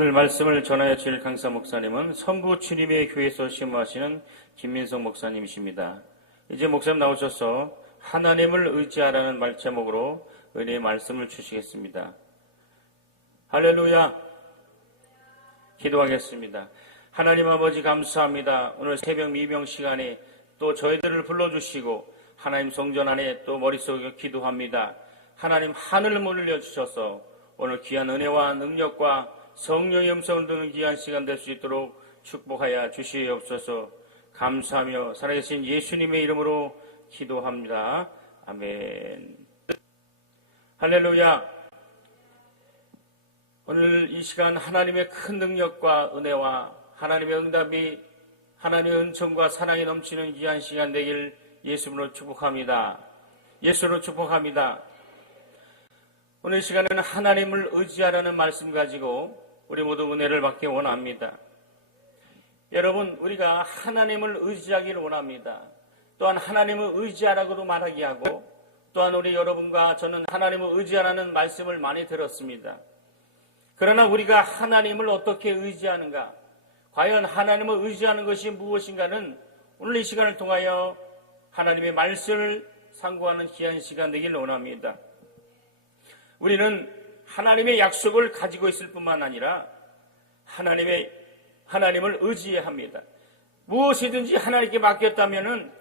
오늘 말씀을 전하여 주실 강사 목사님은 성부 주님의 교회에서 심무하시는 김민성 목사님이십니다. 이제 목사님 나오셔서 하나님을 의지하라는 말제목으로 은혜의 말씀을 주시겠습니다. 할렐루야. 기도하겠습니다. 하나님 아버지 감사합니다. 오늘 새벽 미명 시간에 또 저희들을 불러주시고 하나님 성전 안에 또 머릿속에 기도합니다. 하나님 하늘을 물려주셔서 오늘 귀한 은혜와 능력과 성령의 음성을 듣는 귀한 시간 될 수 있도록 축복하여 주시옵소서. 감사하며 살아계신 예수님의 이름으로 기도합니다. 아멘. 할렐루야. 오늘 이 시간 하나님의 큰 능력과 은혜와 하나님의 응답이 하나님의 은총과 사랑이 넘치는 귀한 시간 되길 예수로 축복합니다. 예수로 축복합니다. 오늘 이 시간에는 하나님을 의지하라는 말씀 가지고 우리 모두 은혜를 받기 원합니다. 여러분, 우리가 하나님을 의지하기를 원합니다. 또한 하나님을 의지하라고도 말하게 하고, 또한 우리 여러분과 저는 하나님을 의지하라는 말씀을 많이 들었습니다. 그러나 우리가 하나님을 어떻게 의지하는가? 과연 하나님을 의지하는 것이 무엇인가는 오늘 이 시간을 통하여 하나님의 말씀을 상고하는 귀한 시간 되기를 원합니다. 우리는 하나님의 약속을 가지고 있을 뿐만 아니라 하나님을 의지해야 합니다. 무엇이든지 하나님께 맡겼다면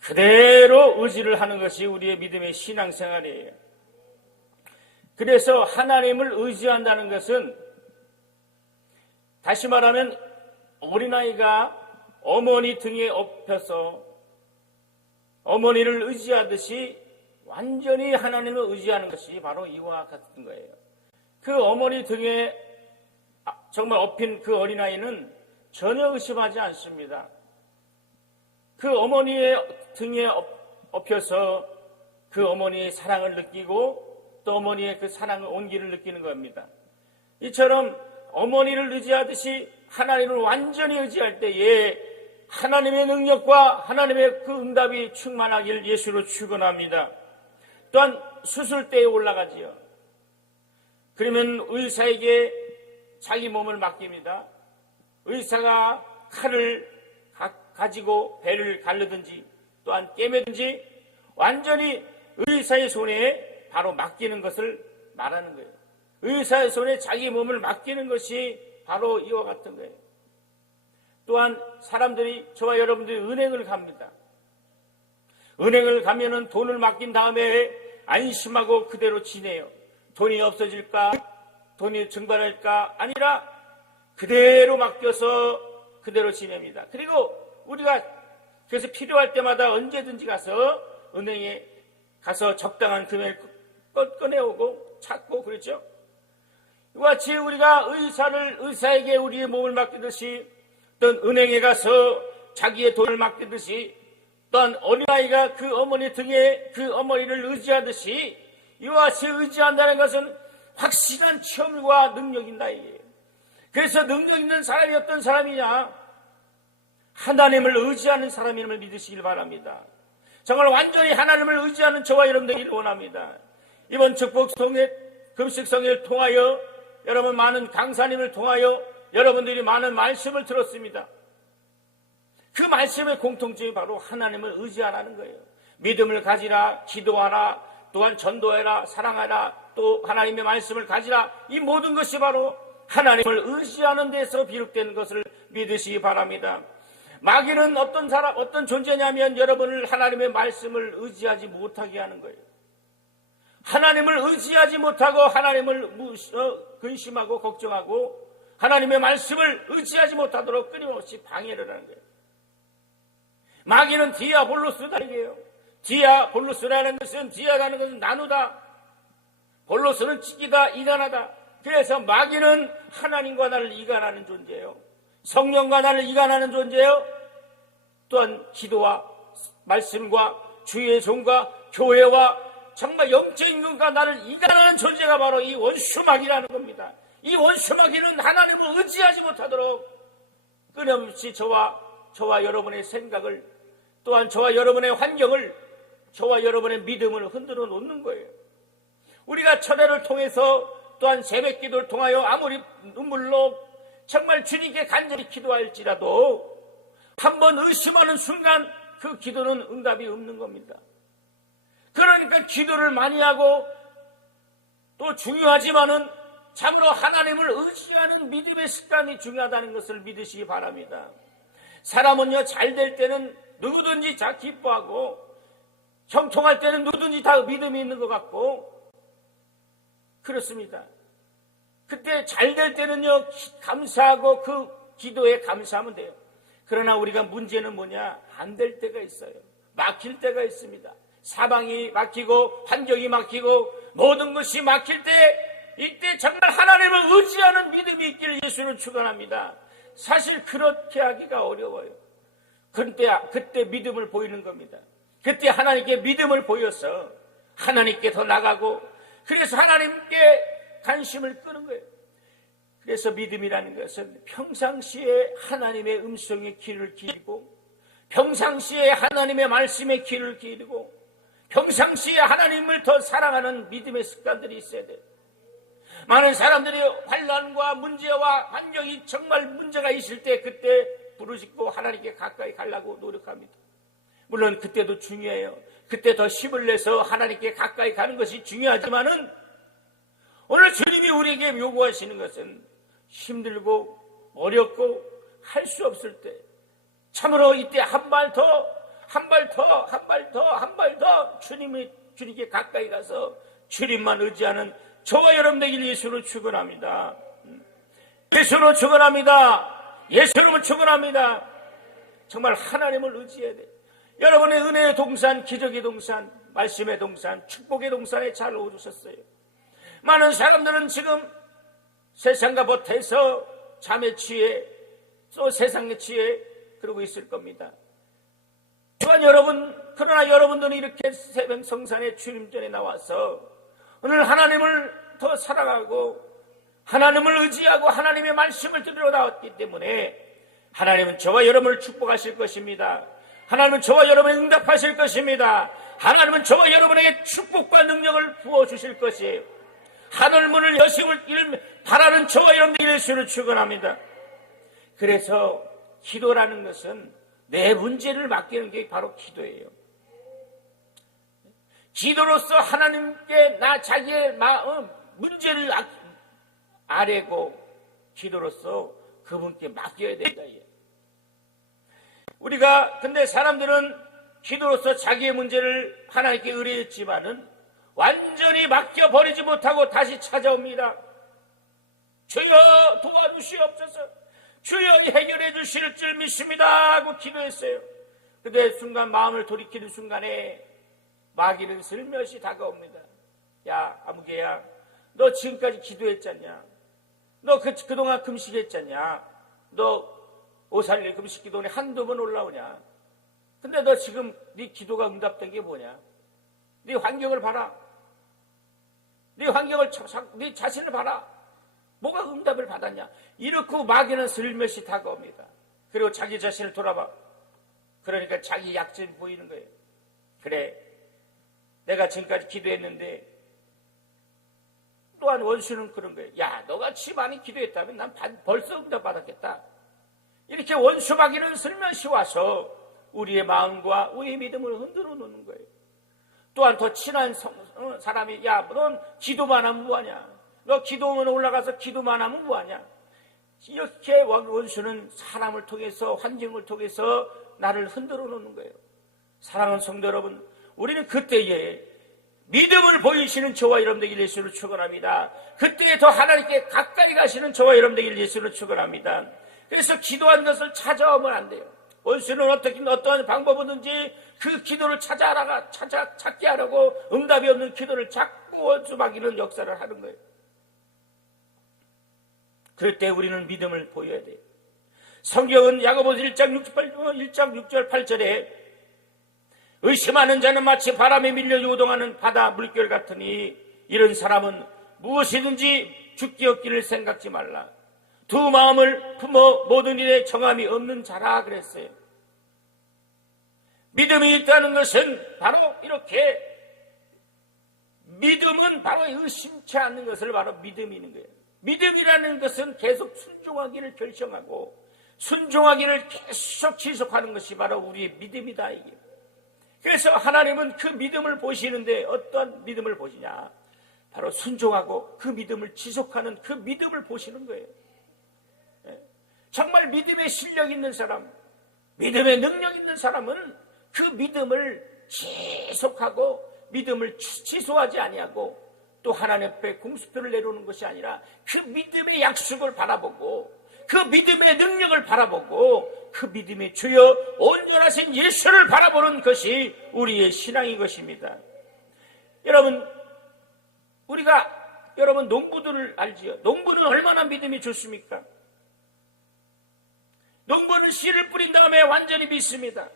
그대로 의지를 하는 것이 우리의 믿음의 신앙생활이에요. 그래서 하나님을 의지한다는 것은 다시 말하면 어린아이가 어머니 등에 업혀서 어머니를 의지하듯이 완전히 하나님을 의지하는 것이 바로 이와 같은 거예요. 그 어머니 등에 정말 업힌 그 어린아이는 전혀 의심하지 않습니다. 그 어머니의 등에 업혀서 그 어머니의 사랑을 느끼고 또 어머니의 그 사랑의 온기를 느끼는 겁니다. 이처럼 어머니를 의지하듯이 하나님을 완전히 의지할 때에 하나님의 능력과 하나님의 그 응답이 충만하길 예수로 축원합니다. 또한 수술대에 올라가지요. 그러면 의사에게 자기 몸을 맡깁니다. 의사가 칼을 가지고 배를 가르든지 또한 꿰매든지 완전히 의사의 손에 바로 맡기는 것을 말하는 거예요. 의사의 손에 자기 몸을 맡기는 것이 바로 이와 같은 거예요. 또한 사람들이, 저와 여러분들이 은행을 갑니다. 은행을 가면은 돈을 맡긴 다음에 안심하고 그대로 지내요. 돈이 없어질까? 돈이 증발할까? 아니라 그대로 맡겨서 그대로 지냅니다. 그리고 우리가 그래서 필요할 때마다 언제든지 가서 은행에 가서 적당한 금액을 꺼내오고 찾고 그렇죠? 이와 같이 우리가 의사에게 우리의 몸을 맡기듯이 또는 은행에 가서 자기의 돈을 맡기듯이 또한 어린아이가 그 어머니 등에 그 어머니를 의지하듯이 이와 같이 의지한다는 것은 확실한 체험과 능력이다 이게요. 그래서 능력 있는 사람이 어떤 사람이냐? 하나님을 의지하는 사람임을 믿으시길 바랍니다. 정말 완전히 하나님을 의지하는 저와 여러분들을 원합니다. 이번 축복성회 금식성회를 통하여 여러분 많은 강사님을 통하여 여러분들이 많은 말씀을 들었습니다. 그 말씀의 공통점이 바로 하나님을 의지하라는 거예요. 믿음을 가지라, 기도하라, 또한 전도해라, 사랑하라, 또 하나님의 말씀을 가지라. 이 모든 것이 바로 하나님을 의지하는 데서 비롯되는 것을 믿으시기 바랍니다. 마귀는 어떤 존재냐면 여러분을 하나님의 말씀을 의지하지 못하게 하는 거예요. 하나님을 의지하지 못하고 하나님을 근심하고 걱정하고 하나님의 말씀을 의지하지 못하도록 끊임없이 방해를 하는 거예요. 마귀는 디아볼로스다 이게요. 디아볼로스라는 것은 디아라는 것은 나누다. 볼로스는 찢기다, 이간하다. 그래서 마귀는 하나님과 나를 이간하는 존재예요. 성령과 나를 이간하는 존재예요. 또한 기도와 말씀과 주의 종과 교회와 정말 영적인 것과 나를 이간하는 존재가 바로 이 원수마귀라는 겁니다. 이 원수마귀는 하나님을 의지하지 못하도록 끊임없이 저와 여러분의 생각을 또한 저와 여러분의 환경을 저와 여러분의 믿음을 흔들어 놓는 거예요. 우리가 철회를 통해서 또한 새벽 기도를 통하여 아무리 눈물로 정말 주님께 간절히 기도할지라도 한번 의심하는 순간 그 기도는 응답이 없는 겁니다. 그러니까 기도를 많이 하고 또 중요하지만은 참으로 하나님을 의지하는 믿음의 습관이 중요하다는 것을 믿으시기 바랍니다. 사람은요, 잘 될 때는 누구든지 다 기뻐하고 형통할 때는 누구든지 다 믿음이 있는 것 같고 그렇습니다. 그때 잘 될 때는요, 감사하고 그 기도에 감사하면 돼요. 그러나 우리가 문제는 뭐냐? 안 될 때가 있어요. 막힐 때가 있습니다. 사방이 막히고 환경이 막히고 모든 것이 막힐 때, 이때 정말 하나님을 의지하는 믿음이 있기를 예수는 축원합니다. 사실 그렇게 하기가 어려워요. 그때 믿음을 보이는 겁니다. 그때 하나님께 믿음을 보여서 하나님께 더 나가고, 그래서 하나님께 관심을 끄는 거예요. 그래서 믿음이라는 것은 평상시에 하나님의 음성에 귀를 기울이고, 평상시에 하나님의 말씀에 귀를 기울이고, 평상시에 하나님을 더 사랑하는 믿음의 습관들이 있어야 돼요. 많은 사람들이 환난과 문제와 환경이 정말 문제가 있을 때 그때 부르짖고 하나님께 가까이 가려고 노력합니다. 물론 그때도 중요해요. 그때 더 힘을 내서 하나님께 가까이 가는 것이 중요하지만은 오늘 주님이 우리에게 요구하시는 것은 힘들고 어렵고 할 수 없을 때 참으로 이때 한 발 더 주님께 가까이 가서 주님만 의지하는 저와 여러분 되길 예수로 축원합니다. 예수로 축원합니다. 예수로 축원합니다. 정말 하나님을 의지해야 돼요. 여러분의 은혜의 동산, 기적의 동산, 말씀의 동산, 축복의 동산에 잘 오르셨어요. 많은 사람들은 지금 세상과 버텨서 잠에 취해 또 세상에 취해 그러고 있을 겁니다. 그러나 여러분들은 이렇게 새벽 성산의 주님 전에 나와서 오늘 하나님을 더 사랑하고 하나님을 의지하고 하나님의 말씀을 들으러 나왔기 때문에 하나님은 저와 여러분을 축복하실 것입니다. 하나님은 저와 여러분을 응답하실 것입니다. 하나님은 저와 여러분에게 축복과 능력을 부어주실 것이에요. 하늘문을 여시길 바라는 저와 여러분들의 예수를 축원합니다. 그래서 기도라는 것은 내 문제를 맡기는 게 바로 기도예요. 기도로서 하나님께 자기의 마음, 문제를 아뢰고 기도로서 그분께 맡겨야 된다. 근데 사람들은 기도로서 자기의 문제를 하나님께 의뢰했지만은 완전히 맡겨버리지 못하고 다시 찾아옵니다. 주여 도와주시옵소서, 주여 해결해 주실 줄 믿습니다 하고 기도했어요. 근데 순간 마음을 돌이키는 순간에 마귀는 슬며시 다가옵니다. 야 아무개야, 너 지금까지 기도했잖냐? 너 그동안 금식했잖냐? 너 541 금식 기도에 한두 번 올라오냐? 근데 너 지금 네 기도가 응답된 게 뭐냐? 네 환경을 봐라. 네 자신을 봐라. 뭐가 응답을 받았냐? 이렇게 마귀는 슬며시 다가옵니다. 그리고 자기 자신을 돌아봐. 그러니까 자기 약점이 보이는 거예요. 그래, 내가 지금까지 기도했는데, 또한 원수는 그런 거예요. 야, 너같이 많이 기도했다면 난 벌써 응답 받았겠다. 이렇게 원수 마귀는 슬며시 와서 우리의 마음과 우리의 믿음을 흔들어 놓는 거예요. 또한 더 친한 사람이, 야, 넌 기도만 하면 뭐하냐? 너 기도만 올라가서 기도만 하면 뭐하냐? 이렇게 원수는 사람을 통해서, 환경을 통해서 나를 흔들어 놓는 거예요. 사랑하는 성도 여러분, 우리는 그때에 믿음을 보이시는 저와 여러분 되길 예수를 축원합니다. 그때 더 하나님께 가까이 가시는 저와 여러분 되길 예수를 축원합니다. 그래서 기도한 것을 찾아오면 안 돼요. 원수는 어떠한 방법이든지 그 기도를 찾게 하려고 응답이 없는 기도를 자꾸 원수 마귀는 역사를 하는 거예요. 그럴 때 우리는 믿음을 보여야 돼요. 성경은 야고보서 1장 6절 8절에 의심하는 자는 마치 바람에 밀려 요동하는 바다 물결 같으니 이런 사람은 무엇이든지 죽기 없기를 생각지 말라. 두 마음을 품어 모든 일에 정함이 없는 자라 그랬어요. 믿음이 있다는 것은 바로 이렇게 믿음은 바로 의심치 않는 것을 바로 믿음이는 거예요. 믿음이라는 것은 계속 순종하기를 결정하고 순종하기를 계속 지속하는 것이 바로 우리의 믿음이다 이게. 그래서 하나님은 그 믿음을 보시는데 어떤 믿음을 보시냐? 바로 순종하고 그 믿음을 지속하는 그 믿음을 보시는 거예요. 정말 믿음의 실력 있는 사람, 믿음의 능력 있는 사람은 그 믿음을 지속하고 믿음을 취소하지 아니하고 또 하나님 앞에 공수표를 내려오는 것이 아니라 그 믿음의 약속을 바라보고 그 믿음의 능력을 바라보고 그 믿음의 주여 온전하신 예수를 바라보는 것이 우리의 신앙인 것입니다. 여러분, 여러분 농부들을 알지요? 농부는 얼마나 믿음이 좋습니까? 농부는 씨를 뿌린 다음에 완전히 믿습니다.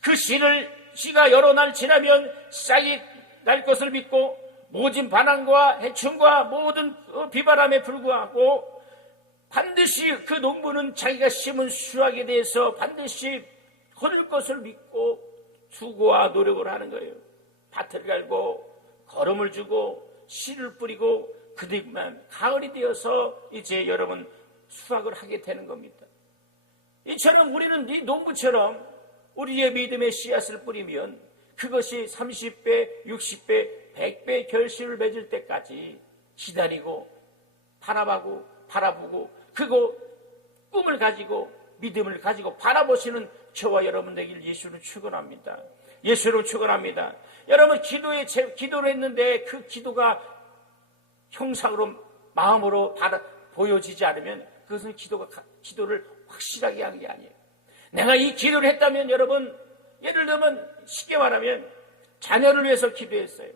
그 씨가 여러 날 지나면 싹이 날 것을 믿고 모진 반항과 해충과 모든 비바람에 불구하고 반드시 그 농부는 자기가 심은 수확에 대해서 반드시 거둘 것을 믿고 수고와 노력을 하는 거예요. 밭을 갈고 거름을 주고 씨를 뿌리고 그뒤만 가을이 되어서 이제 여러분 수확을 하게 되는 겁니다. 이처럼 우리는 이 농부처럼 우리의 믿음의 씨앗을 뿌리면 그것이 30배, 60배, 100배 결실을 맺을 때까지 기다리고 바라보고 그거 꿈을 가지고 믿음을 가지고 바라보시는 저와 여러분 되길 예수로 축원합니다. 예수로 축원합니다. 여러분 기도를 했는데 그 기도가 형상으로 마음으로 보여지지 않으면 그것은 기도를 확실하게 한 게 아니에요. 내가 이 기도를 했다면 여러분 예를 들면 쉽게 말하면 자녀를 위해서 기도했어요.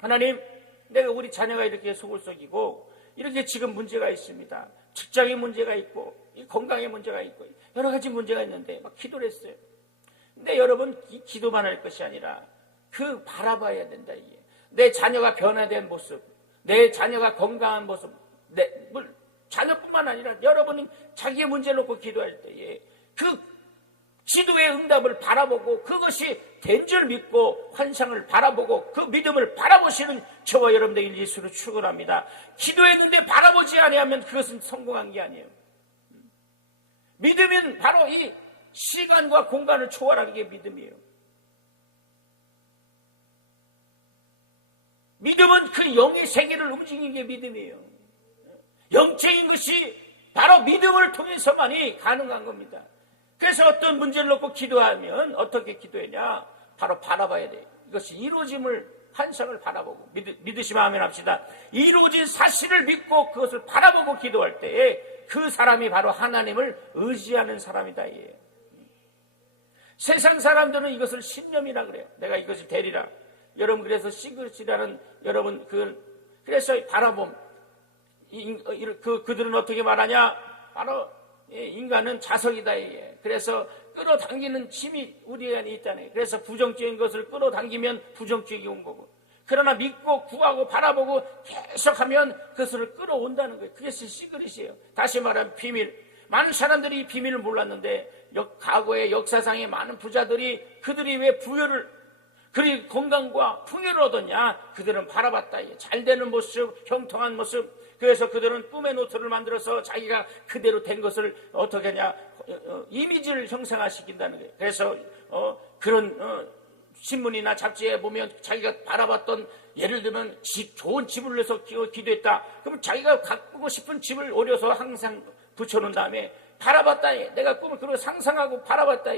하나님, 내가 우리 자녀가 이렇게 속을 썩이고 이렇게 지금 문제가 있습니다. 직장에 문제가 있고 건강에 문제가 있고 여러 가지 문제가 있는데 막 기도를 했어요. 근데 여러분 기도만 할 것이 아니라 그 바라봐야 된다. 이게 내 자녀가 변화된 모습, 내 자녀가 건강한 모습, 자녀뿐만 아니라 여러분이 자기의 문제를 놓고 기도할 때에 그 기도의 응답을 바라보고 그것이 된 줄 믿고 환상을 바라보고 그 믿음을 바라보시는 저와 여러분들 예수로 축원합니다. 기도했는데 바라보지 아니하면 그것은 성공한 게 아니에요. 믿음은 바로 이 시간과 공간을 초월하는 게 믿음이에요. 믿음은 그 영의 세계를 움직이는 게 믿음이에요. 영적인 것이 바로 믿음을 통해서만이 가능한 겁니다. 그래서 어떤 문제를 놓고 기도하면 어떻게 기도했냐? 바로 바라봐야 돼요. 이것이 이루어짐을 환상을 바라보고 믿으시면 아멘 합시다. 이루어진 사실을 믿고 그것을 바라보고 기도할 때에 그 사람이 바로 하나님을 의지하는 사람이다. 세상 사람들은 이것을 신념이라 그래요. 내가 이것을 되리라. 여러분 그래서 시그릿이라는 여러분 그래서 바라봄 그들은 어떻게 말하냐? 바로 인간은 자석이다. 그래서 끌어당기는 힘이 우리 안에 있다네. 그래서 부정적인 것을 끌어당기면 부정적이 온 거고, 그러나 믿고 구하고 바라보고 계속하면 그것을 끌어온다는 거예요. 그게 시그릿이에요. 다시 말하면 비밀. 많은 사람들이 이 비밀을 몰랐는데 과거의 역사상의 많은 부자들이 그들이 왜 부여를 그리고 건강과 풍요를 얻었냐? 그들은 바라봤다. 잘 되는 모습, 형통한 모습. 그래서 그들은 꿈의 노트를 만들어서 자기가 그대로 된 것을 어떻게 하냐? 이미지를 형상화시킨다는 거예요. 그래서 그런 신문이나 잡지에 보면 자기가 바라봤던 예를 들면 좋은 집을 위해서 기도했다. 그럼 자기가 갖고 싶은 집을 오려서 항상 붙여놓은 다음에 바라봤다. 내가 꿈을 그렇게 상상하고 바라봤다.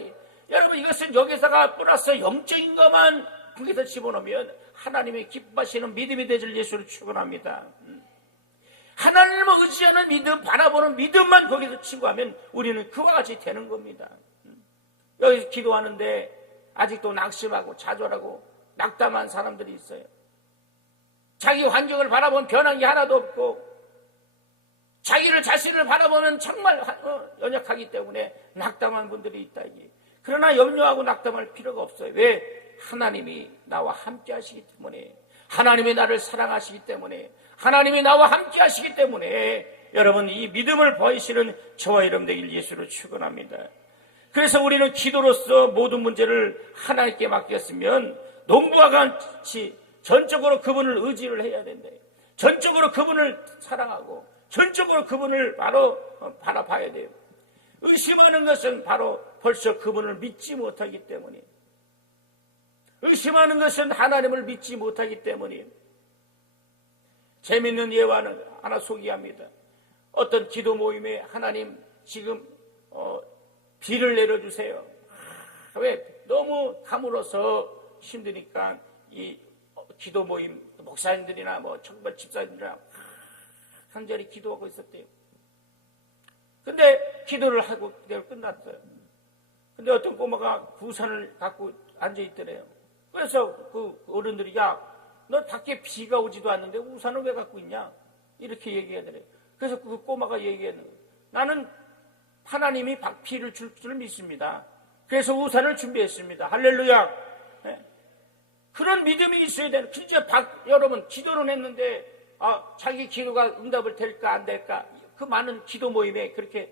여러분 이것은 여기다가 플러스 영적인 것만 거기서 집어넣으면 하나님의 기뻐하시는 믿음이 되질 예수를 축원합니다. 하나님을 의지하는 믿음, 바라보는 믿음만 거기서 치고하면 우리는 그와 같이 되는 겁니다. 여기서 기도하는데 아직도 낙심하고 좌절하고 낙담한 사람들이 있어요. 자기 환경을 바라보면 변한 게 하나도 없고 자기를 자신을 바라보면 정말 연약하기 때문에 낙담한 분들이 있다. 그러나 염려하고 낙담할 필요가 없어요. 왜? 하나님이 나와 함께 하시기 때문에, 하나님이 나를 사랑하시기 때문에, 하나님이 나와 함께 하시기 때문에 여러분 이 믿음을 보이시는 저와 여러분 되길 예수로 축원합니다. 그래서 우리는 기도로서 모든 문제를 하나님께 맡겼으면 농부와 같이 전적으로 그분을 의지를 해야 된다. 전적으로 그분을 사랑하고 전적으로 그분을 바로 바라봐야 돼요. 의심하는 것은 바로 벌써 그분을 믿지 못하기 때문이에요. 의심하는 것은 하나님을 믿지 못하기 때문이에요. 재밌는 예화는 하나 소개합니다. 어떤 기도 모임에 하나님 지금 비를 내려주세요. 왜? 너무 가물어서 힘드니까 이 기도 모임 목사님들이나 정말 집사님들이나 간절히 기도하고 있었대요. 근데 기도를 하고 끝났어요. 근데 어떤 꼬마가 우산을 갖고 앉아있더래요. 그래서 그 어른들이 야, 너 밖에 비가 오지도 않는데 우산을 왜 갖고 있냐? 이렇게 얘기하더래요. 그래서 그 꼬마가 얘기하는 거예요. 나는 하나님이 비를 줄 줄 믿습니다. 그래서 우산을 준비했습니다. 할렐루야. 네? 그런 믿음이 있어야 되는. 진짜 여러분 기도는 했는데 자기 기도가 응답을 될까 안 될까 그 많은 기도 모임에 그렇게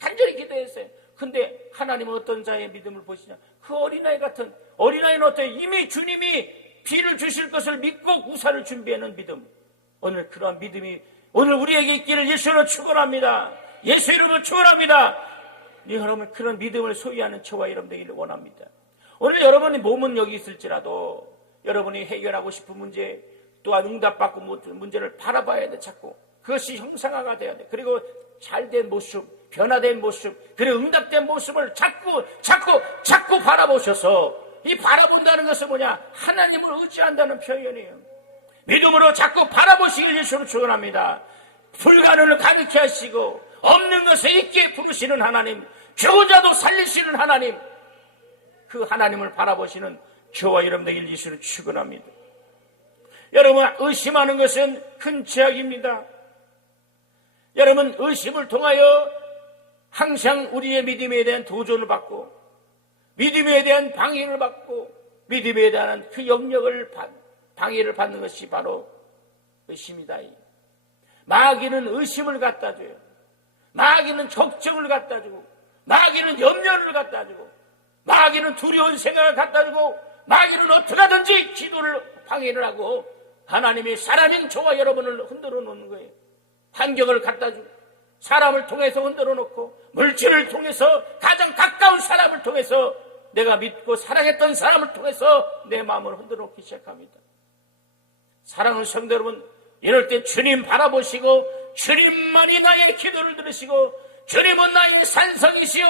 간절히 기도했어요. 근데 하나님은 어떤 자의 믿음을 보시냐? 그 어린아이 같은 어린아이는 어때요? 이미 주님이 비를 주실 것을 믿고 우산을 준비하는 믿음. 오늘 그러한 믿음이 오늘 우리에게 있기를 예수로 축원합니다. 예수 이름으로 축원합니다. 여러분 그런 믿음을 소유하는 저와 여러분 되기를 원합니다. 오늘 여러분의 몸은 여기 있을지라도 여러분이 해결하고 싶은 문제 또한 응답받고 문제를 바라봐야 돼. 자꾸 그것이 형상화가 돼야 돼. 그리고 잘된 모습, 변화된 모습, 그리고 응답된 모습을 자꾸 바라보셔서 이 바라본다는 것은 뭐냐? 하나님을 의지한다는 표현이에요. 믿음으로 자꾸 바라보시길 예수로 축원합니다. 불가능을 가르쳐 하시고 없는 것에 있게 부르시는 하나님, 죽은 자도 살리시는 하나님, 그 하나님을 바라보시는 저와 여러분 되길 예수로 축원합니다. 여러분 의심하는 것은 큰 죄악입니다. 여러분 의심을 통하여 항상 우리의 믿음에 대한 도전을 받고 믿음에 대한 방해를 받고 믿음에 대한 그 영역을 방해를 받는 것이 바로 의심이다. 마귀는 의심을 갖다 줘요. 마귀는 걱정을 갖다 주고 마귀는 염려를 갖다 주고 마귀는 두려운 생각을 갖다 주고 마귀는 어떻게 하든지 기도를 방해를 하고 하나님이 사람인 저와 여러분을 흔들어 놓는 거예요. 환경을 갖다 주고 사람을 통해서 흔들어 놓고 물질을 통해서 가장 가까운 사람을 통해서 내가 믿고 사랑했던 사람을 통해서 내 마음을 흔들어 놓기 시작합니다. 사랑하는 성도 여러분, 이럴 때 주님 바라보시고 주님만이 나의 기도를 들으시고 주님은 나의 산성이시여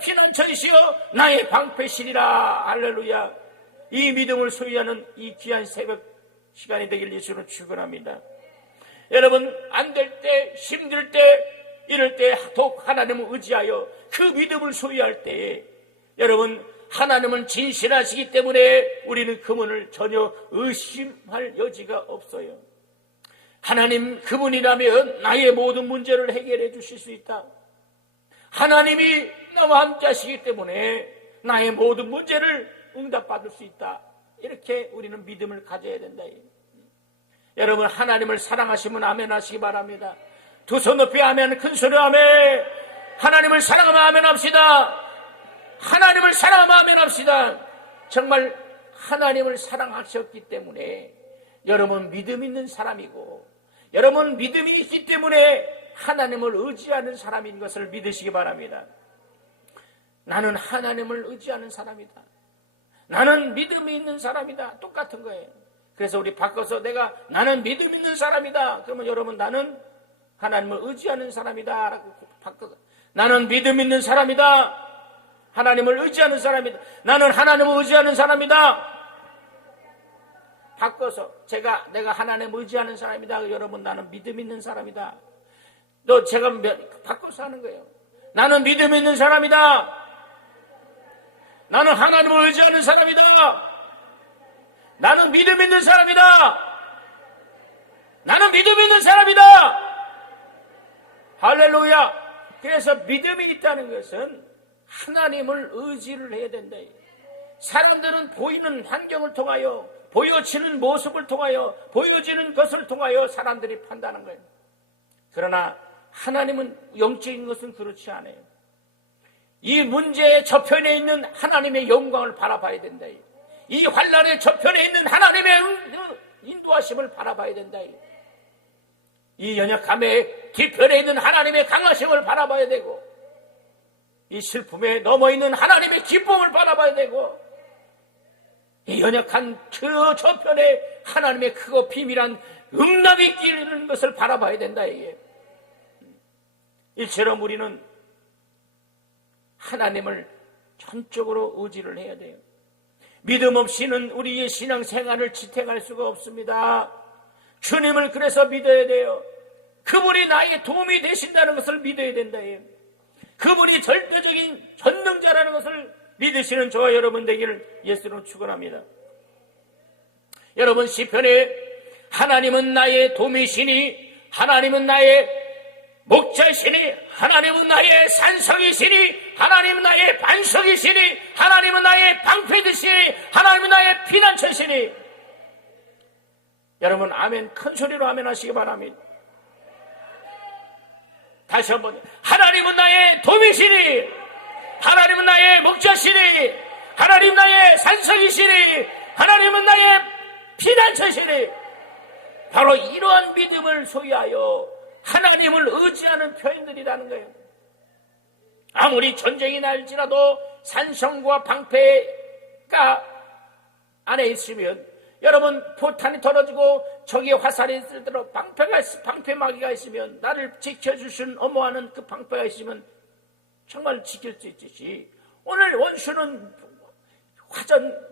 피난처이시여 나의 방패시리라. 할렐루야. 이 믿음을 소유하는 이 귀한 새벽 시간이 되길 예수로 축원합니다. 여러분 안 될 때 힘들 때 이럴 때 더욱 하나님을 의지하여 그 믿음을 소유할 때에 여러분 하나님은 진실하시기 때문에 우리는 그분을 전혀 의심할 여지가 없어요. 하나님 그분이라면 나의 모든 문제를 해결해 주실 수 있다. 하나님이 나와 함께 하시기 때문에 나의 모든 문제를 응답받을 수 있다. 이렇게 우리는 믿음을 가져야 된다. 여러분 하나님을 사랑하시면 아멘 하시기 바랍니다. 두 손 높이 아멘, 큰 소리로 아멘. 하나님을 사랑하면 아멘 합시다. 하나님을 사랑하면 아멘 합시다. 정말 하나님을 사랑하셨기 때문에 여러분 믿음 있는 사람이고 여러분 믿음이 있기 때문에 하나님을 의지하는 사람인 것을 믿으시기 바랍니다. 나는 하나님을 의지하는 사람이다. 나는 믿음이 있는 사람이다. 똑같은 거예요. 그래서 우리 바꿔서 나는 믿음 있는 사람이다. 그러면 여러분 나는 하나님을 의지하는 사람이다 라고 바꿔서 나는 믿음 있는 사람이다. 하나님을 의지하는 사람이다. 나는 하나님을 의지하는 사람이다. 바꿔서 내가 하나님을 의지하는 사람이다. 여러분 나는 믿음 있는 사람이다. 제가 바꿔서 하는 거예요. 나는 믿음 있는 사람이다. 나는 하나님을 의지하는 사람이다. 나는 믿음 있는 사람이다. 나는 믿음 있는 사람이다. 할렐루야. 그래서 믿음이 있다는 것은 하나님을 의지를 해야 된다. 사람들은 보이는 환경을 통하여 보여지는 모습을 통하여 보여지는 것을 통하여 사람들이 판단하는 거예요. 그러나 하나님은 영적인 것은 그렇지 않아요. 이 문제의 저편에 있는 하나님의 영광을 바라봐야 된다. 이 환난의 저편에 있는 하나님의 인도하심을 바라봐야 된다. 이 연약함의 뒤편에 있는 하나님의 강하심을 바라봐야 되고, 이 슬픔에 넘어있는 하나님의 기쁨을 바라봐야 되고, 이 연약한 그 저편에 하나님의 크고 비밀한 음란이 끼는 것을 바라봐야 된다. 이처럼 우리는 하나님을 전적으로 의지를 해야 돼요. 믿음 없이는 우리의 신앙생활을 지탱할 수가 없습니다. 주님을 그래서 믿어야 돼요. 그분이 나의 도움이 되신다는 것을 믿어야 된다. 그분이 절대적인 전능자라는 것을 믿으시는 저와 여러분 되기를 예수로 축원합니다. 여러분, 시편에 하나님은 나의 도움이시니, 하나님은 나의 목자이시니, 하나님은 나의 산성이시니, 하나님은 나의 반석이시니, 하나님은 나의 방패되시니, 하나님은 나의 피난처시니. 여러분, 아멘, 큰 소리로 아멘 하시기 바랍니다. 다시 한번, 하나님은 나의 도움이시니, 하나님은 나의 목자시니, 하나님은 나의 산성이시니, 하나님은 나의 피난처시니. 바로 이러한 믿음을 소유하여 하나님을 의지하는 표현들이라는 거예요. 아무리 전쟁이 날지라도 산성과 방패가 안에 있으면, 여러분, 포탄이 떨어지고 적의 화살이 있을 때로 방패막이가 있으면, 나를 지켜주신 어머하는 그 방패가 있으면 정말 지킬 수 있듯이, 오늘 원수는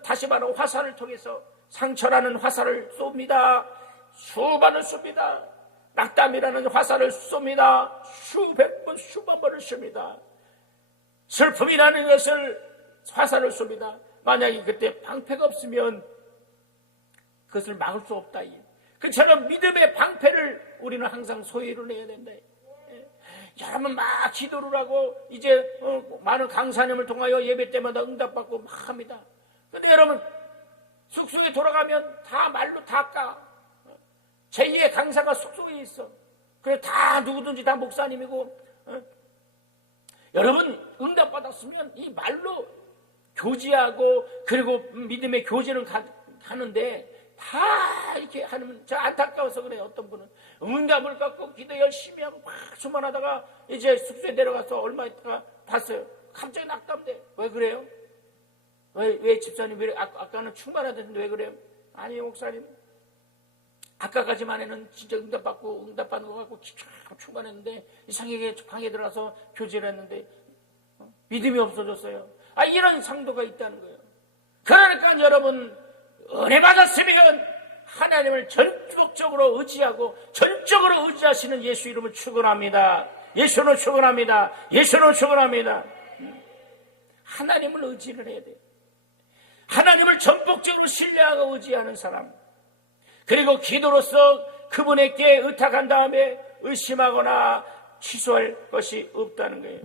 다시 말하면 화살을 통해서 상처라는 화살을 쏩니다. 수반을 쏩니다. 낙담이라는 화살을 쏩니다. 수백 번, 수만 번을 쏩니다. 슬픔이라는 것을 화살을 쏩니다. 만약에 그때 방패가 없으면 그것을 막을 수 없다. 그처럼 믿음의 방패를 우리는 항상 소유를 해야 된다. 여러분, 막 기도를 하고 이제 많은 강사님을 통하여 예배 때마다 응답받고 막 합니다. 근데 여러분, 숙소에 돌아가면 다 말로 다 까. 제2의 강사가 숙소에 있어. 그래, 다 누구든지 다 목사님이고. 여러분, 응답받았으면 이 말로 교제하고, 그리고 믿음의 교제는 하는데, 다 이렇게 하면, 저 안타까워서 그래요. 어떤 분은 응답을 갖고 기도 열심히 하고 막 수만하다가 이제 숙소에 내려가서 얼마 있다가 봤어요. 갑자기 낙담돼. 왜 그래요? 왜 집사님, 아까는 충만하던데 왜 그래요? 아니, 목사님, 아까까지만 해는 진짜 응답받는 거 갖고 충만했는데, 이상하게 방에 들어가서 교제를 했는데 믿음이 없어졌어요. 이런 상도가 있다는 거예요. 그러니까 여러분, 은혜 받았으면 하나님을 전적으로 의지하고 전적으로 의지하시는 예수 이름을 축원합니다. 예수는 축원합니다. 예수는 축원합니다. 하나님을 의지를 해야 돼요. 하나님을 전폭적으로 신뢰하고 의지하는 사람, 그리고 기도로서 그분에게 의탁한 다음에 의심하거나 취소할 것이 없다는 거예요.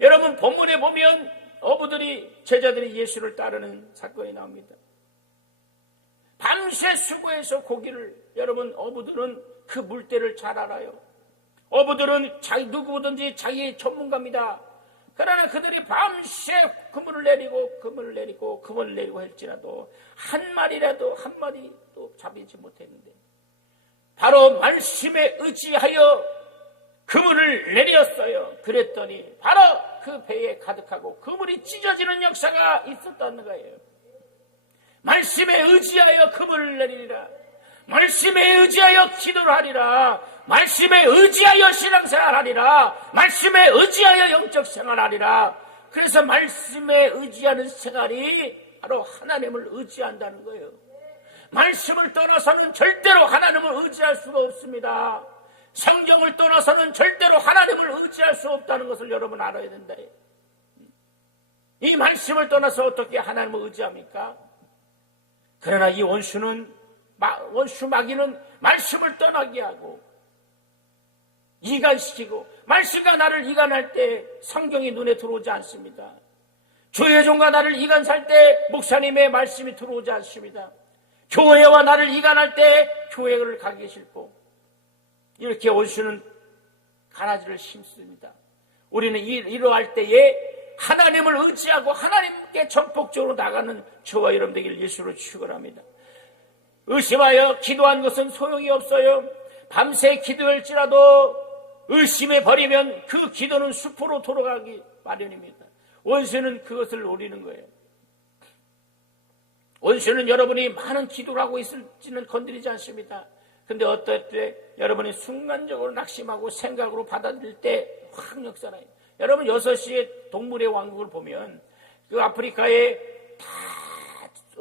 여러분, 본문에 보면 제자들이 예수를 따르는 사건이 나옵니다. 밤새 수고해서 고기를, 여러분, 어부들은 그 물때를 잘 알아요. 어부들은 누구든지 자기의 전문가입니다. 그러나 그들이 밤새 그물을 내리고 할지라도 한 마리도 잡히지 못했는데, 바로 말씀에 의지하여 그물을 내렸어요. 그랬더니 바로 그 배에 가득하고 그물이 찢어지는 역사가 있었다는 거예요. 말씀에 의지하여 그물을 내리리라. 말씀에 의지하여 기도를 하리라. 말씀에 의지하여 신앙생활 하리라. 말씀에 의지하여 영적 생활 하리라. 그래서 말씀에 의지하는 생활이 바로 하나님을 의지한다는 거예요. 말씀을 떠나서는 절대로 하나님을 의지할 수가 없습니다. 성경을 떠나서는 절대로 하나님을 의지할 수 없다는 것을 여러분 알아야 된다. 이 말씀을 떠나서 어떻게 하나님을 의지합니까? 그러나 이 원수 마귀는 말씀을 떠나게 하고 이간시키고, 말씀과 나를 이간할 때 성경이 눈에 들어오지 않습니다. 주의 종과 나를 이간할 때 목사님의 말씀이 들어오지 않습니다. 교회와 나를 이간할 때 교회를 가기 싫고, 이렇게 원수는 가라지를 심습니다. 우리는 이러할 때에 하나님을 의지하고 하나님께 전폭적으로 나가는 저와 여러분 되길 예수로 축원합니다. 의심하여 기도한 것은 소용이 없어요. 밤새 기도할지라도 의심해 버리면 그 기도는 숲으로 돌아가기 마련입니다. 원수는 그것을 노리는 거예요. 원수는 여러분이 많은 기도를 하고 있을지는 건드리지 않습니다. 근데 어떨 때 여러분이 순간적으로 낙심하고 생각으로 받아들일 때 확 역사나요. 여러분 6시에 동물의 왕국을 보면 그 아프리카에 다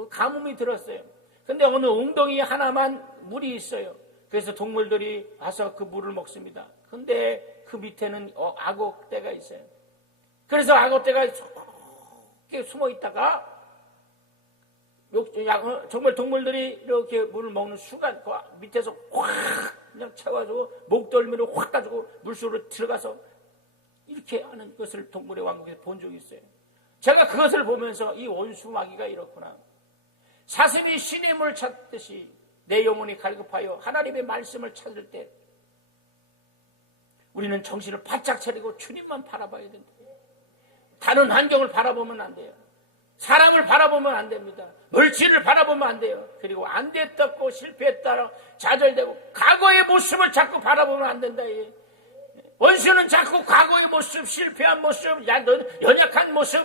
가뭄이 들었어요. 근데 어느 웅덩이 하나만 물이 있어요. 그래서 동물들이 와서 그 물을 먹습니다. 근데 그 밑에는 악어떼가 있어요. 그래서 악어떼가 숨어 있다가 정말 동물들이 이렇게 물을 먹는 순간 그 밑에서 확 그냥 채워가지고 목덜미로 확 가지고 물속으로 들어가서 이렇게 하는 것을 동물의 왕국에서 본 적이 있어요. 제가 그것을 보면서 이 원수마귀가 이렇구나. 사슴이 신의 물을 찾듯이 내 영혼이 갈급하여 하나님의 말씀을 찾을 때 우리는 정신을 바짝 차리고 주님만 바라봐야 된다. 다른 환경을 바라보면 안 돼요. 사람을 바라보면 안 됩니다. 물질을 바라보면 안 돼요. 그리고 안 됐다고 실패했다 좌절되고 과거의 모습을 자꾸 바라보면 안 된다. 원수는 자꾸 과거의 모습, 실패한 모습, 연약한 모습,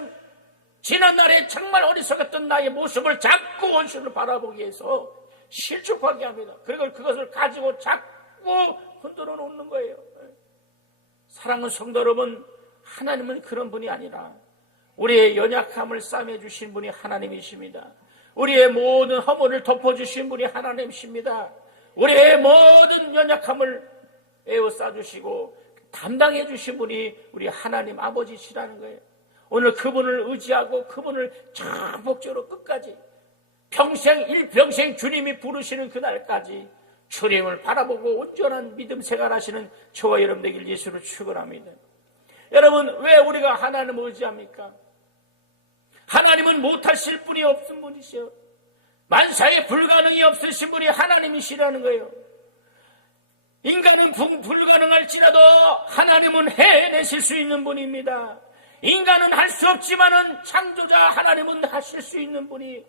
지난날에 정말 어리석었던 나의 모습을 자꾸 원수를 바라보기 위해서 실족하게 합니다. 그리고 그것을 가지고 자꾸 흔들어 놓는 거예요. 사랑하는 성도 여러분, 하나님은 그런 분이 아니라 우리의 연약함을 싸매주신 분이 하나님이십니다. 우리의 모든 허물을 덮어주신 분이 하나님이십니다. 우리의 모든 연약함을 에워싸주시고 담당해 주신 분이 우리 하나님 아버지시라는 거예요. 오늘 그분을 의지하고 그분을 전폭적으로 끝까지 평생 일평생 주님이 부르시는 그날까지 주님을 바라보고 온전한 믿음 생활하시는 저와 여러분 되길 예수로 축원합니다. 여러분, 왜 우리가 하나님을 의지합니까? 하나님은 못하실 분이 없은 분이시요 만사에 불가능이 없으신 분이 하나님이시라는 거예요. 인간은 불가능할지라도 하나님은 해내실 수 있는 분입니다. 인간은 할 수 없지만은 창조자 하나님은 하실 수 있는 분이,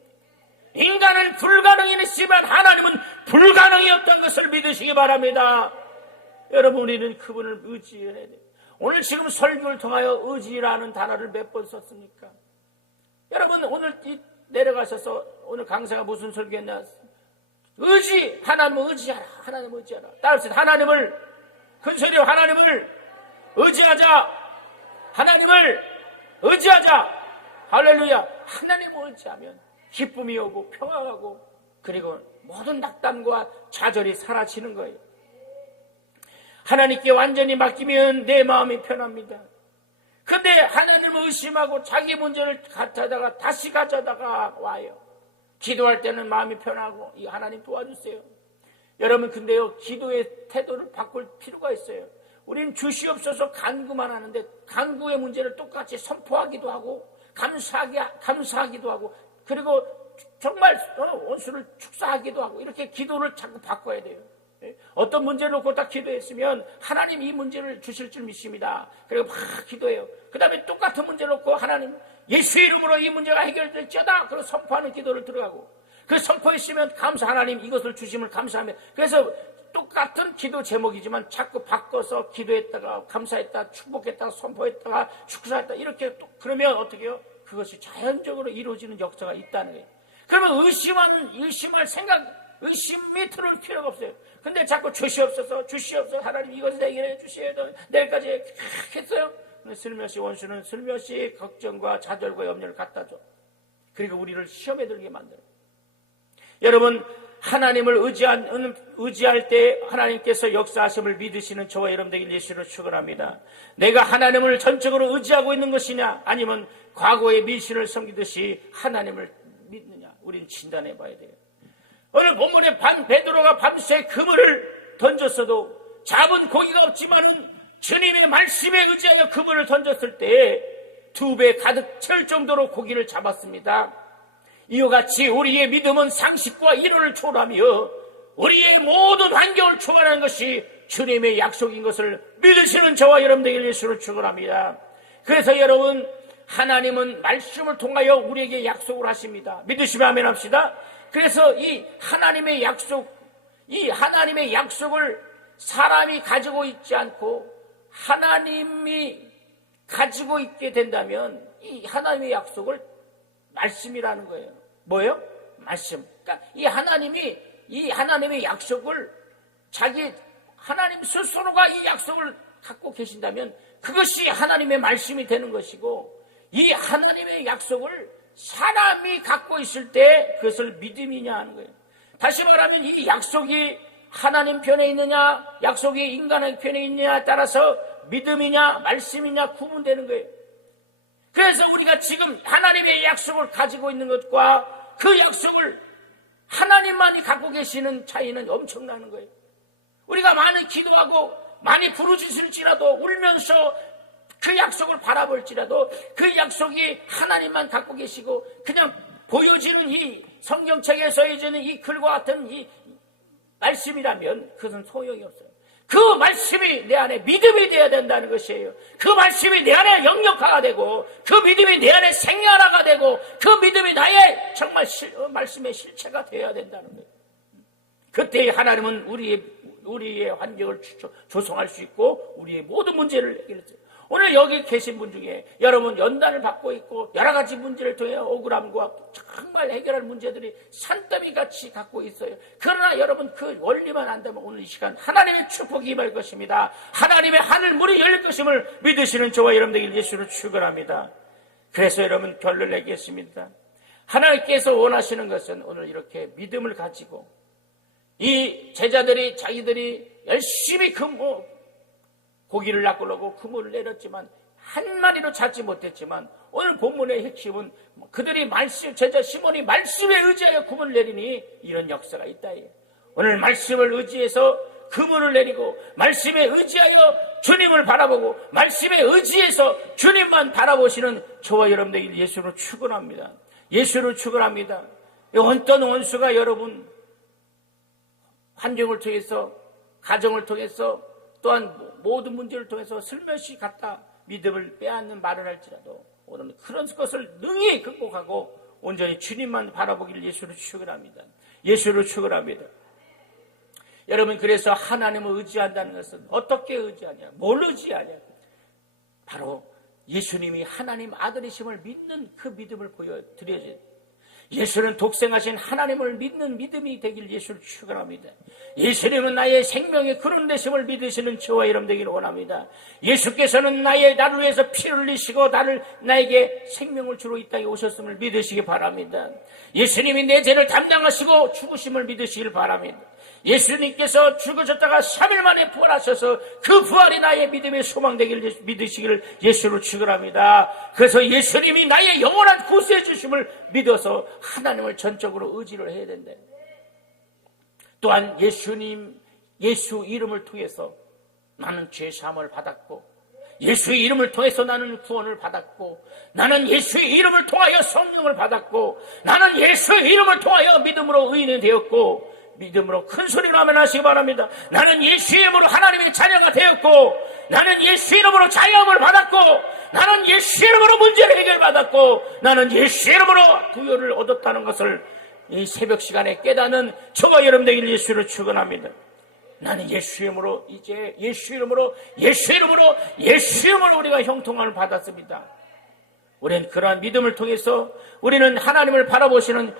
인간은 불가능이지만 하나님은 불가능이 없다는 것을 믿으시기 바랍니다. 여러분, 우리는 그분을 의지해야 돼요. 오늘 지금 설교를 통하여 의지라는 단어를 몇 번 썼습니까? 여러분, 오늘 내려가셔서 오늘 강사가 무슨 설교했나? 의지, 하나님을 의지하라. 하나님을 의지하라. 따라서 하나님을, 큰 소리로 하나님을 의지하자. 하나님을 의지하자. 할렐루야. 하나님을 의지하면 기쁨이 오고 평화가 오고 그리고 모든 낙담과 좌절이 사라지는 거예요. 하나님께 완전히 맡기면 내 마음이 편합니다. 근데 하나님을 의심하고 자기 문제를 가져다가 다시 가져다가 와요. 기도할 때는 마음이 편하고 이 하나님 도와주세요. 여러분, 근데요, 기도의 태도를 바꿀 필요가 있어요. 우리는 주시옵소서 간구만 하는데 간구의 문제를 똑같이 선포하기도 하고 감사하기도 하고 그리고 정말 원수를 축사하기도 하고 이렇게 기도를 자꾸 바꿔야 돼요. 어떤 문제를 놓고 딱 기도했으면 하나님 이 문제를 주실 줄 믿습니다. 그리고 막 기도해요. 그 다음에 똑같은 문제를 놓고 하나님 예수 이름으로 이 문제가 해결될지어다. 그리고 선포하는 기도를 들어가고 그 선포했으면 감사 하나님 이것을 주심을 감사하며 그래서 똑같은 기도 제목이지만 자꾸 바꿔서 기도했다가 감사했다 축복했다가 선포했다가 축사했다 이렇게 또 그러면 어떻게 해요? 그것이 자연적으로 이루어지는 역사가 있다는 거예요. 그러면 의심할 생각 의심이 들어올 필요가 없어요. 근데 자꾸 주시옵소서 하나님 이것을 해결해 주셔야 돼. 내일까지 했어요. 슬며시 원수는 슬며시 걱정과 좌절과 염려를 갖다 줘. 그리고 우리를 시험에 들게 만들어요. 여러분, 하나님을 의지할 때 하나님께서 역사하심을 믿으시는 저와 여러분들 예수를 축원합니다. 내가 하나님을 전적으로 의지하고 있는 것이냐 아니면 과거의 미신을 섬기듯이 하나님을 믿느냐 우리는 진단해 봐야 돼요. 오늘 본문에 베드로가 밤새 그물을 던졌어도 잡은 고기가 없지만은 주님의 말씀에 의지하여 그물을 던졌을 때 2배 가득 채울 정도로 고기를 잡았습니다. 이와 같이 우리의 믿음은 상식과 이론을 초월하며 우리의 모든 환경을 초월하는 것이 주님의 약속인 것을 믿으시는 저와 여러분들에게 예수를 축원합니다. 그래서 여러분, 하나님은 말씀을 통하여 우리에게 약속을 하십니다. 믿으시면 아멘 합시다. 그래서 이 하나님의 약속을 사람이 가지고 있지 않고 하나님이 가지고 있게 된다면 이 하나님의 약속을 말씀이라는 거예요. 뭐예요? 말씀. 그러니까 이 하나님의 약속을 하나님 스스로가 이 약속을 갖고 계신다면 그것이 하나님의 말씀이 되는 것이고, 이 하나님의 약속을 사람이 갖고 있을 때 그것을 믿음이냐 하는 거예요. 다시 말하면 이 약속이 하나님 편에 있느냐, 약속이 인간의 편에 있느냐에 따라서 믿음이냐 말씀이냐 구분되는 거예요. 그래서 우리가 지금 하나님의 약속을 가지고 있는 것과 그 약속을 하나님만이 갖고 계시는 차이는 엄청나는 거예요. 우리가 많이 기도하고 많이 부르짖을지라도 울면서 그 약속을 바라볼지라도 그 약속이 하나님만 갖고 계시고 그냥 보여지는 이 성경책에서 해주는 이 글과 같은 이 말씀이라면 그것은 소용이 없어요. 그 말씀이 내 안에 믿음이 되어야 된다는 것이에요. 그 말씀이 내 안에 영역화가 되고 그 믿음이 내 안에 생활화가 되고 그 믿음이 나의 정말 말씀의 실체가 되어야 된다는 거예요. 그때 하나님은 우리의 환경을 조성할 수 있고 우리의 모든 문제를 해결했어요. 오늘 여기 계신 분 중에 여러분 연단을 받고 있고 여러 가지 문제를 통해 억울함과 정말 해결할 문제들이 산더미같이 갖고 있어요. 그러나 여러분 그 원리만 안다면 오늘 이 시간 하나님의 축복이 임할 것입니다. 하나님의 하늘 문이 열릴 것임을 믿으시는 저와 여러분들 예수로 축원합니다. 그래서 여러분 결론을 내겠습니다. 하나님께서 원하시는 것은 오늘 이렇게 믿음을 가지고 이 제자들이 자기들이 열심히 고기를 낚으려고 그물을 내렸지만 한 마리도 잡지 못했지만 오늘 본문의 핵심은 그들이 제자 시몬이 말씀에 의지하여 그물을 내리니 이런 역사가 있다. 오늘 말씀을 의지해서 그물을 내리고 말씀에 의지하여 주님을 바라보고 말씀에 의지해서 주님만 바라보시는 저와 여러분들 예수로 축원합니다. 예수로 축원합니다. 어떤 원수가 여러분 환경을 통해서 가정을 통해서 또한 모든 문제를 통해서 슬며시 갖다 믿음을 빼앗는 말을 할지라도 오늘은 그런 것을 능히 극복하고 온전히 주님만 바라보기를 예수로 축원합니다. 예수로 축원합니다. 여러분 그래서 하나님을 의지한다는 것은 어떻게 의지하냐? 뭘 의지하냐? 바로 예수님이 하나님 아들이심을 믿는 그 믿음을 보여드려야죠. 예수는 독생하신 하나님을 믿는 믿음이 되길 예수를 축원합니다. 예수님은 나의 생명의 그런 되심을 믿으시는 저와 여러분 되기를 원합니다. 예수께서는 나를 위해서 피를 흘리시고 나에게 생명을 주러 이 땅에 오셨음을 믿으시기 바랍니다. 예수님이 내 죄를 담당하시고 죽으심을 믿으시길 바랍니다. 예수님께서 죽으셨다가 3일 만에 부활하셔서 그 부활이 나의 믿음의 소망 되기를 믿으시기를 예수를 축원합니다. 그래서 예수님이 나의 영원한 구세해 주심을 믿어서 하나님을 전적으로 의지를 해야 된다. 또한 예수 이름을 통해서 나는 죄 사함을 받았고 예수의 이름을 통해서 나는 구원을 받았고 나는 예수의 이름을 통하여 성령을 받았고 나는 예수의 이름을 통하여 믿음으로 의인이 되었고 믿음으로 큰 소리로 아멘하시기 바랍니다. 나는 예수의 이름으로 하나님의 자녀가 되었고 나는 예수의 이름으로 자유함을 받았고 나는 예수의 이름으로 문제를 해결받았고 나는 예수의 이름으로 구원을 얻었다는 것을 이 새벽 시간에 깨닫는 저와 여러분 되길 예수를 축원합니다. 나는 예수의 이름으로 이제 예수의 이름으로 우리가 형통함을 받았습니다. 우리는 그러한 믿음을 통해서 우리는 하나님을 바라보시는